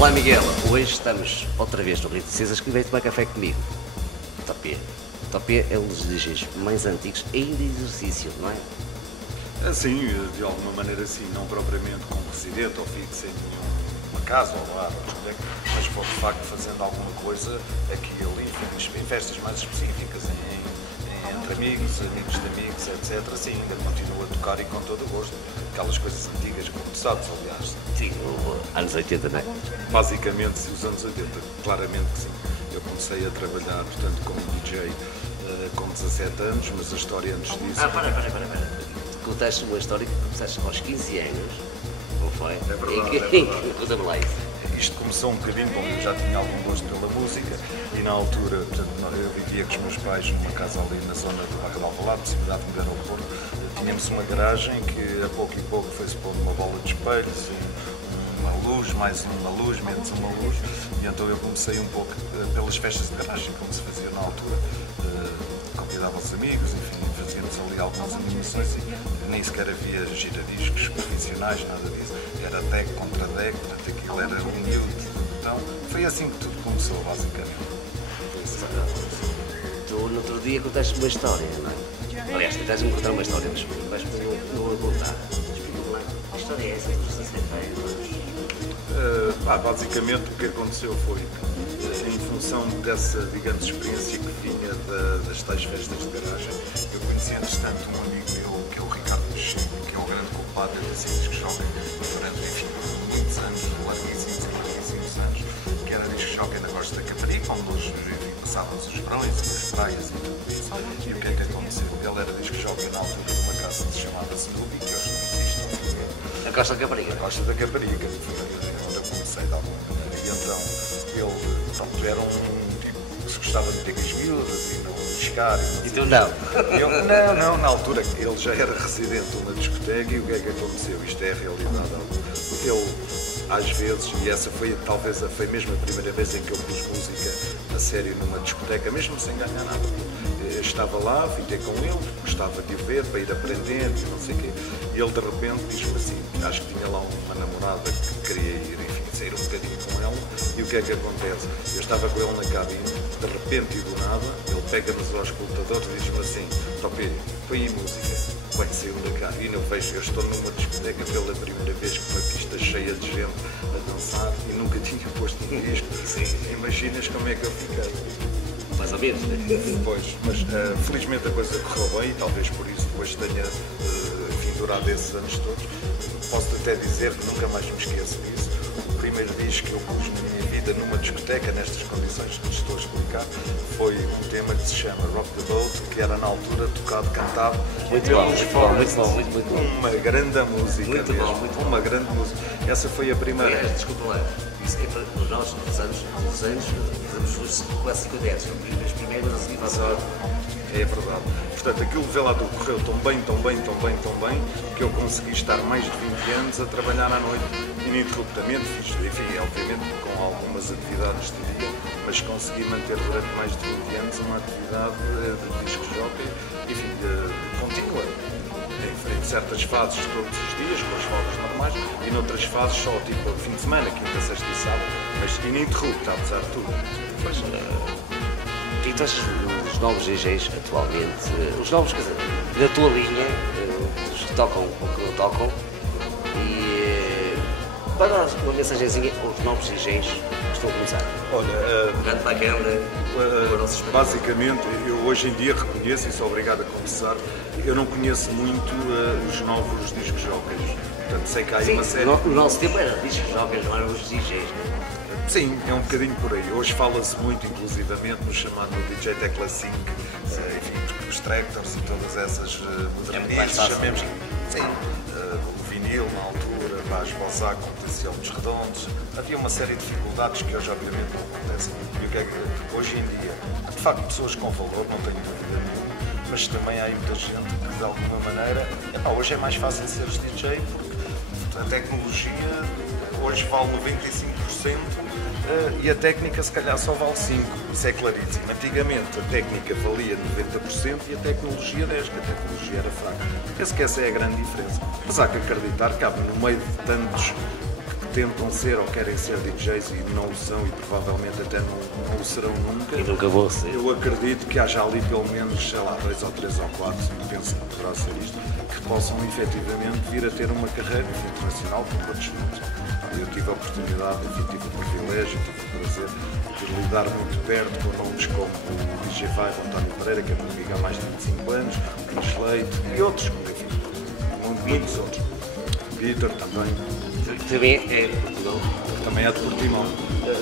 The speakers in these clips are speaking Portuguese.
Olá Miguel, hoje estamos outra vez no Rio de Cesas que veio tomar café comigo. Utopia. Utopia é um dos DJs mais antigos ainda em exercício, não é? Assim, de alguma maneira sim, não propriamente como residente ou fixo em nenhuma casa ou lar, mas for de facto fazendo alguma coisa aqui e ali, em festas mais específicas, entre amigos de amigos, etc. Sim, ainda continuo a tocar e com todo o gosto. Aquelas coisas antigas, como tu sabes, aliás. Sim, anos 80, não é? Basicamente, os anos 80, claramente que sim. Eu comecei a trabalhar, portanto, como DJ com 17 anos, mas a história antes disso... Para. Contaste uma história que começaste aos 15 anos, não foi? É verdade. Conta-me lá isso. Isto começou um bocadinho, como eu já tinha algum gosto pela música, e na altura, portanto, eu vivia com os meus pais numa casa ali na zona do Barra de Alvalade, proximidade do aeroporto. Tínhamos uma garagem que a pouco e pouco foi-se pondo uma bola de espelhos, uma luz, mais uma luz, menos uma luz, e então eu comecei um pouco pelas festas de garagem, como se fazia na altura, convidava os amigos, enfim, fazíamos ali algumas animações e nem sequer havia giradiscos profissionais, nada disso, era deck contra deck, portanto aquilo era um miúdo, então foi assim que tudo começou, basicamente. Tu no outro dia contaste uma história, não é? Aliás, tentaste-me contar uma história, mas não vou contar. Explica-me lá, que história é essa dos 17 anos? Basicamente o que aconteceu foi que, em função dessa, digamos, experiência que vinha das tais festas de garagem, eu conheci entretanto um amigo meu, que é o Ricardo Mexia, que é o grande culpado desse disco jockey durante, enfim, muitos anos, larguíssimos anos, que era disco jockey na Costa da Caparica, onde hoje, enfim, passávamos os verões e as praias e tudo isso. E o que é que aconteceu? Ele era disco jockey na altura de uma casa que se chamava Snoopy, que hoje não existe. A Costa da Caparica? A Costa da Caparica, foi onde eu comecei de alguma maneira. E então, ele, pronto, era um tipo que se gostava de ter com as miúdas e não chegar. E tu não? Não, na altura ele já era residente de uma discoteca e o que é que aconteceu? Isto é a realidade. Ele, às vezes, e essa foi talvez foi mesmo a primeira vez em que eu pus música a sério numa discoteca, mesmo sem ganhar nada. Eu estava lá, fui ter com ele, gostava de o ver para ir aprendendo e não sei o quê. E ele de repente diz-me assim, acho que tinha lá uma namorada que queria ir, enfim, sair um bocadinho com ela. E o que é que acontece? Eu estava com ele na cabine, de repente e do nada, ele pega-nos ao escutador e diz-me assim, Topé, põe aí música. Vai sair da cabine, eu vejo, eu estou numa discoteca pela primeira vez com uma pista cheia de gente a dançar e nunca tinha posto um disco. Imaginas como é que eu fiquei. Mais ou menos, né? Pois, mas felizmente a coisa correu bem e talvez por isso depois tenha durado esses anos todos. Posso até dizer que nunca mais me esqueço disso. O primeiro disco que eu pus na minha vida numa discoteca, nestas condições que te estou a explicar, foi um tema que se chama Rock the Boat, que era na altura tocado, cantado pelos Forest. Muito bom. Uma grande música Muito mesmo, bom, muito bom. uma grande música. Essa foi a primeira. Aliás, desculpa lá, isso é para nós, nos anos, fazemos quase 50 anos, as primeiras, a seguir faz a... É verdade. Portanto, aquilo vê lá correu tão bem, que eu consegui estar mais de 20 anos a trabalhar à noite ininterruptamente. Fiz, enfim, obviamente com algumas atividades de dia, mas consegui manter durante mais de 20 anos uma atividade de disco jockey, enfim, contínua. Em certas fases todos os dias, com as folgas normais, e noutras fases só tipo fim de semana, quinta, sexta e sábado, mas ininterrupta, apesar de tudo. Pois, e tu achas os novos DJs atualmente, os novos, quer dizer, da tua linha, os que tocam ou que não tocam, e para dar uma mensagenzinha aos novos DJs que estão a começar? Olha, Grande bacana, basicamente, eu hoje em dia reconheço, e sou obrigado a confessar, eu não conheço muito os novos discos jockeys. Portanto, sei que há aí uma série... No nosso tempo era discos jockeys, não eram os DJs. Sim, é um bocadinho por aí. Hoje fala-se muito, inclusivamente, no chamado DJ Tecla 5, enfim, os tractors e todas essas modernices, chamemos. Sim, o vinil na altura, as Balzac com potencial-nos redondos. Havia uma série de dificuldades que hoje, obviamente, não acontecem. E o que é que hoje em dia, de facto, pessoas com valor, não tenho dúvida nenhuma, mas também há aí muita gente que, de alguma maneira, hoje é mais fácil seres DJ porque a tecnologia hoje vale 95%. E a técnica se calhar só vale 5%, isso é claríssimo. Antigamente a técnica valia 90% e a tecnologia 10%, que a tecnologia era fraca. Penso que essa é a grande diferença. Mas há que acreditar que há no meio de tantos tentam ser ou querem ser DJs e não o são e provavelmente até não o serão nunca. E nunca vou ser. Eu acredito que haja ali pelo menos, sei lá, 2 ou 3 ou 4, penso que poderá ser isto, que possam efetivamente vir a ter uma carreira internacional, como outros muitos. Eu tive a oportunidade, enfim, tive o privilégio, tive o prazer de lidar muito perto com nomes como o DJ Vai, António Pereira, que é comigo há mais de 25 anos, o Chris Leite e outros, enfim, muitos outros. Vitor também. Também é de Portugal. Também é de Portimão.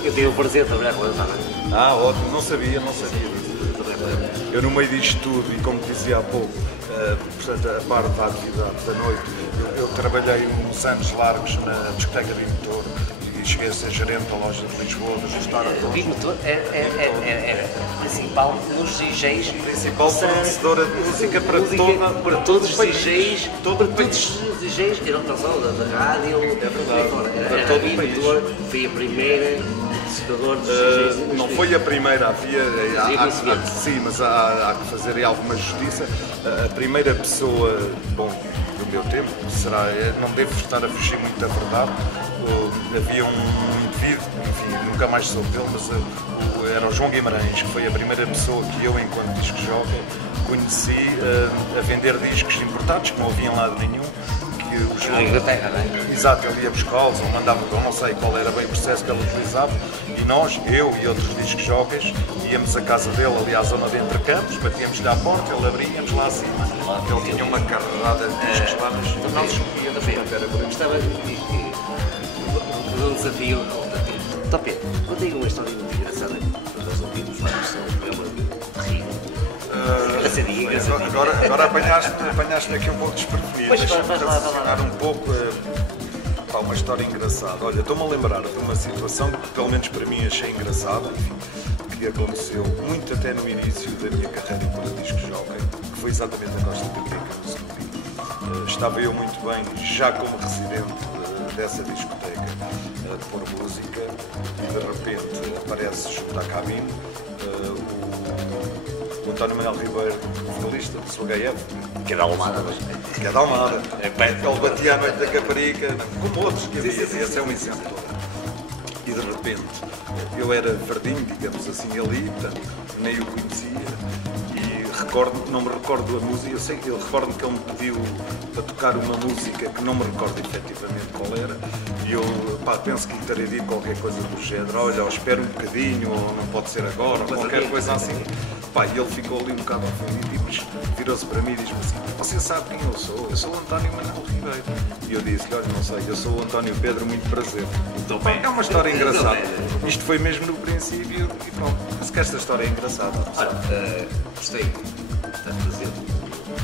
Eu tenho o prazer de trabalhar com ele também. Ótimo, não sabia disso. Eu no meio disto tudo, e como dizia há pouco, portanto, a parte da atividade da noite, eu trabalhei uns anos largos na discoteca de Motor e cheguei a ser gerente da loja de Lisboa, da Gestora. Motor é principal nos DJs. Principal fornecedora de música para todos os DJs, e não só da rádio, para todo o país. Foi a primeira fornecedora dos DJs. Não foi a primeira, sim, mas há que fazer aí alguma justiça. A primeira pessoa, bom, do meu tempo, não devo estar a fugir muito da verdade. Havia um indivíduo, enfim, nunca mais soube dele, mas era o João Guimarães, que foi a primeira pessoa que eu, enquanto disc-jockey, conheci a vender discos importados, que não havia em lado nenhum. Na Inglaterra, não é? Exato, ele ia buscá-los, ou mandava, eu não sei qual era bem o processo que ele utilizava, e nós, eu e outros disc-jockeys, íamos à casa dele, ali à zona de Entrecampos, batíamos-lhe à porta, ele abria-nos lá acima, ele tinha uma carrada de discos lá, mas não escolhia. Gostava de um desafio. Top, eu tenho uma história muito engraçada, nós ouvimos lá, Agora apanhaste aqui um pouco desprevenido. Deixa-me raciocinar um pouco para uma história engraçada. Olha, estou-me a lembrar de uma situação que, pelo menos para mim, achei engraçada, que aconteceu muito até no início da minha carreira para disc-jockey, que foi exatamente a Costa da Rica, no Scooby. Estava eu muito bem, já como residente dessa discoteca, de pôr música, e de repente aparece junto à cabine o António Manuel Ribeiro, vocalista do SUHF, que é da Almada. Que é da Almada. Ele batia à noite da Caparica, como outros que havia, esse é um exemplo. E de repente, eu era verdinho, digamos assim, ali, portanto, nem o conhecia, e não me recordo a música, eu sei que recordo que ele me pediu para tocar uma música que não me recordo efetivamente qual era, e eu penso que lhe teria dito qualquer coisa do género, olha, espera um bocadinho, ou não pode ser agora, ou qualquer coisa assim. E ele ficou ali um bocado ofendido e virou-se para mim e diz-me assim, você sabe quem eu sou? Eu sou o António Manuel Ribeiro. E eu disse-lhe, olha, não sei, eu sou o António Pedro, muito prazer. É uma história engraçada. Isto foi mesmo no princípio e pronto. Mas que esta história é engraçada. Gostei. Está presente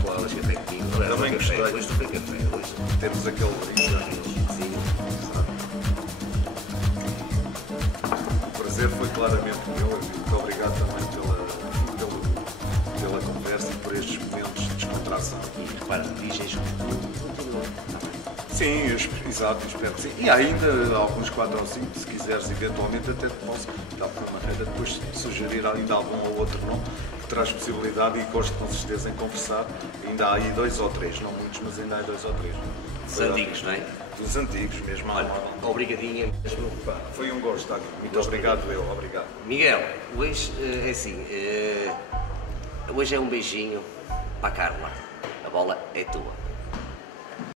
com elas que tem aqui. Também gostei. Hoje não foi café. Hoje temos aquele brisa. O prazer foi claramente meu. Muito obrigado também pela conversa e por estes momentos de descontração. E repara, DJs continuam. Sim, exato, espero que sim. E ainda alguns 4 ou 5, se quiseres, eventualmente até te posso dar para uma rede, depois sugerir ainda algum ou outro nome que traz possibilidade e gosto com certeza em conversar. Ainda há aí 2 ou 3, não muitos, mas ainda há 2 ou 3. Dos antigos, não é? Dos antigos mesmo. Olha, obrigadinha mesmo. Foi um gosto estar aqui. Muito obrigado, obrigado. Miguel, hoje é assim, hoje é um beijinho para a Carla. A bola é tua.